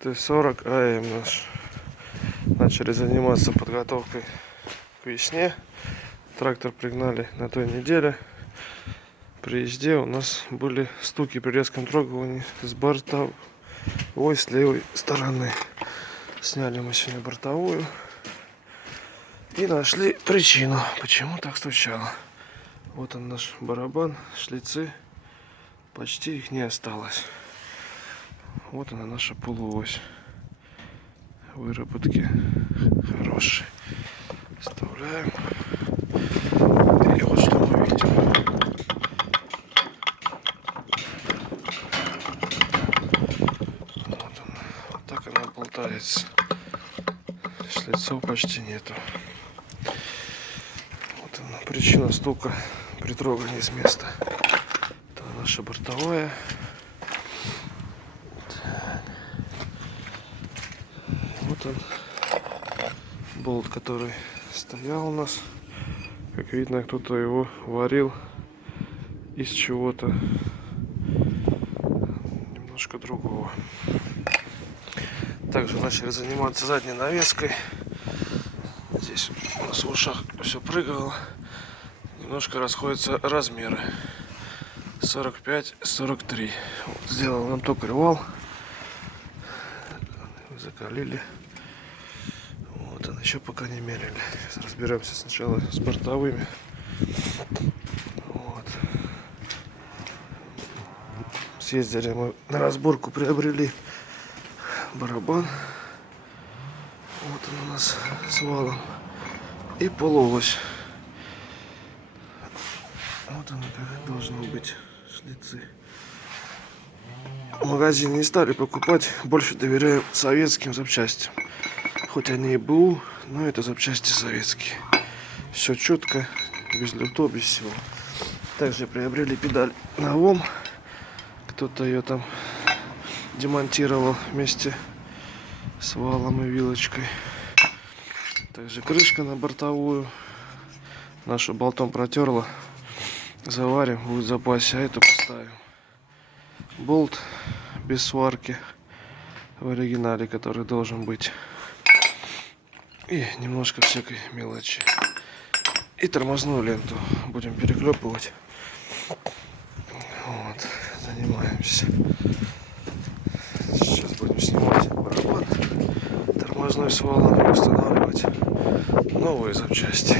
Т-40 АМ наш. Начали заниматься подготовкой к весне. Трактор пригнали на той неделе. При езде у нас были стуки при резком трогании с бортовой с левой стороны. Сняли мы сегодня бортовую и нашли причину, почему так стучало. Вот он наш барабан, шлицы, почти их не осталось. Вот она наша полуось. Выработки хорошие. Вставляем. И вот что мы видим. Вот она. Вот так она болтается. Шлицов почти нету. Вот она. Причина стука при трогании с места. Это наша бортовая. Вот он, болт, который стоял у нас. Как видно, кто-то его варил из чего-то немножко другого. Также начали заниматься задней навеской. Здесь у нас в ушах все прыгало. Немножко расходятся размеры. 45-43. Вот, сделал нам токарь вал. Закалили. Вот он, еще пока не мерили. Сейчас разберемся сначала с бортовыми. Вот. Съездили мы на разборку, приобрели барабан. Вот он у нас с валом. И полуось. Вот она как должно быть, шлицы. В магазине не стали покупать, больше доверяем советским запчастям. Хоть они и БУ, но это запчасти советские. Все четко, без люфтов, без всего. Также приобрели педаль новом. Кто-то ее там демонтировал вместе с валом и вилочкой. Также крышка на бортовую. Нашу болтом протерла. Заварим, будет в запасе, а эту поставим. Болт без сварки в оригинале, который должен быть. И немножко всякой мелочи. И тормозную ленту будем переклепывать. Вот, занимаемся. Сейчас будем снимать барабан тормозной с валом и устанавливать новые запчасти.